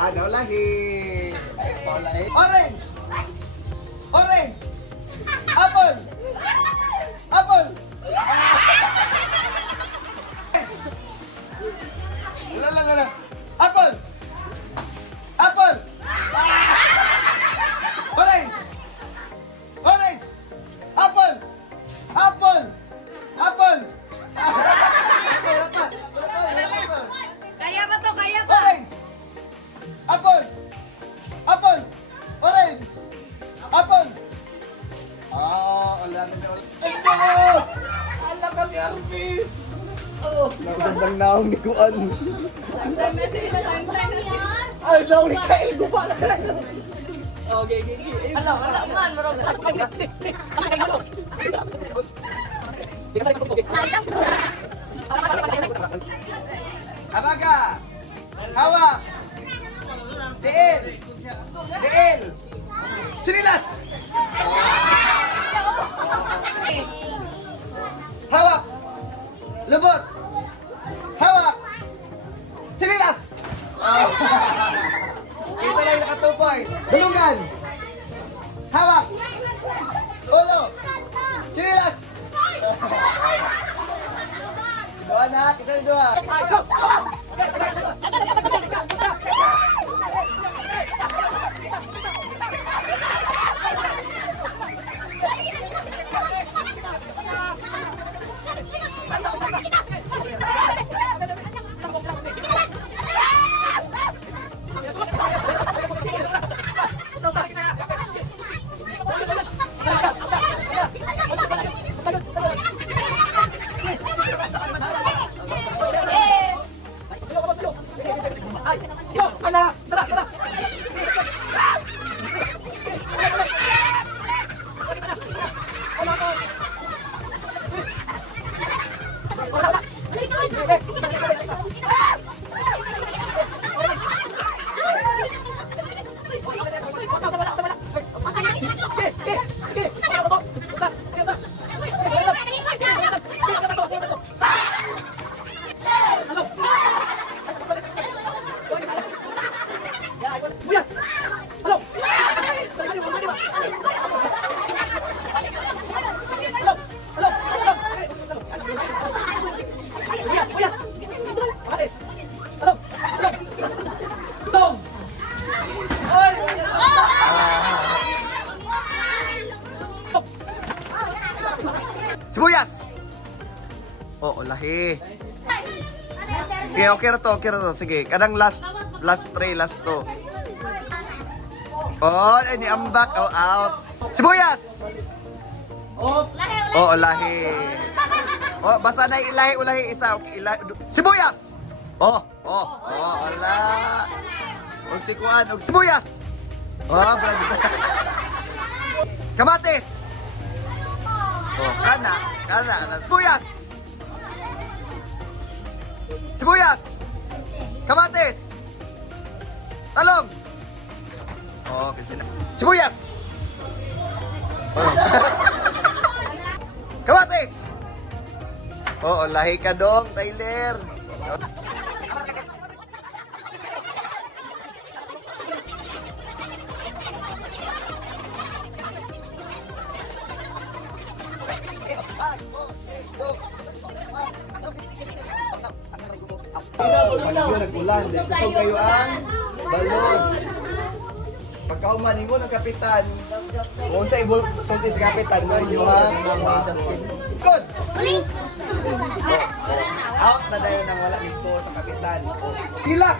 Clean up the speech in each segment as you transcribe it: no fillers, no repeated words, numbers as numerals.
Ano lahi? Orange! Orange! Apple! Apple! Wala. Apple! Apple! Orange! Orange! Apple! Apple! Apple! Kaya ba to? Kaya ba? Orange! Apple! Apple! Orange! Apple! Wala na niya. Ano? Alam ka ni Arby! Nagandang naong ni Kuan. Ay, naong ni Kail ko pala. Okay. Ala, man. Marog. Abaga! Hawak! Deel! Deel! Sinilas! Hawak! Lubot! Hawak! Sinilas! Kita lang naka 2 point. Dulungan! Hawak! Ulo! Sinilas! Dua na, kita yung dua. Sibuyas! Oo, lahi. Sige, okay na to. Sige, kanang last 3, last 2. Oh, ni ambak. Oh, out. Sibuyas! Oo, lahi. Oh, basta na ulahi isa. Okay, sibuyas! Wala. Og sikuan, og sibuyas! Bravo. Kamatis! Kana. Sibuyas! Sibuyas! Kamatis! Talong! Okay, sila. Sibuyas! Kamatis! Oo, lahi ka dong, Tyler. Nag-ulan. Dito kayo ang balon. Pagkauman, ingon ang kapitan. Kung sa ibon, sulti sa kapitan, mo inyo ha. Good! Out na dayon nang wala ito sa kapitan. Tilak!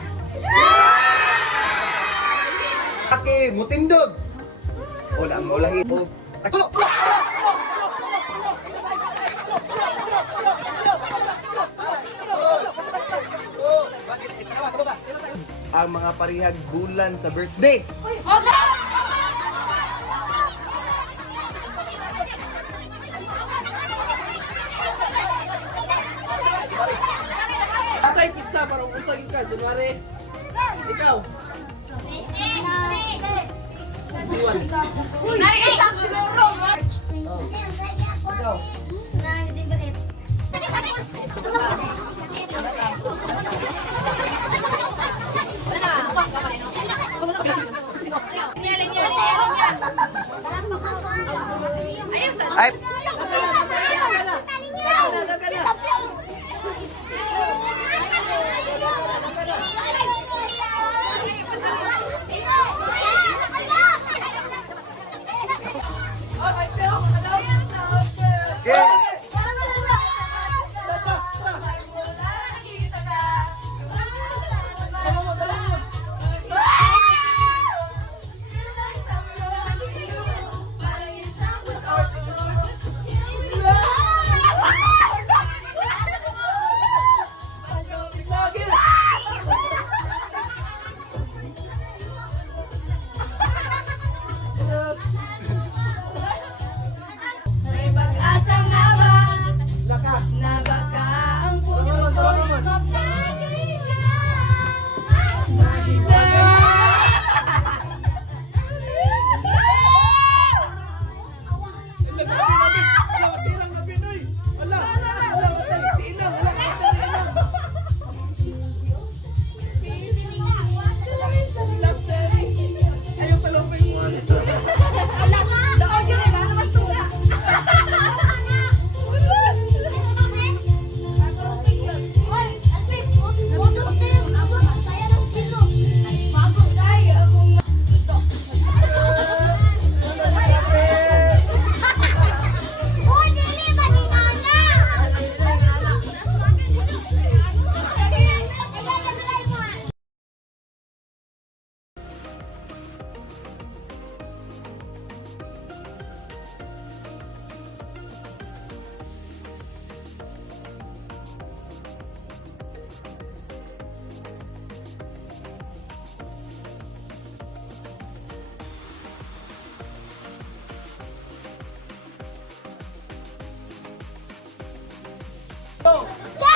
Okay, mutindog! Wala mo lahi. Takulo! Ang mga parihag bulan sa birthday. Atay pizza para usagin ka, January. Ikaw. Iwan. Ay, isa ko lorong. Ikaw. Ay, yes. May pag-asa nga ba? Na baka ang puso ko'y Check!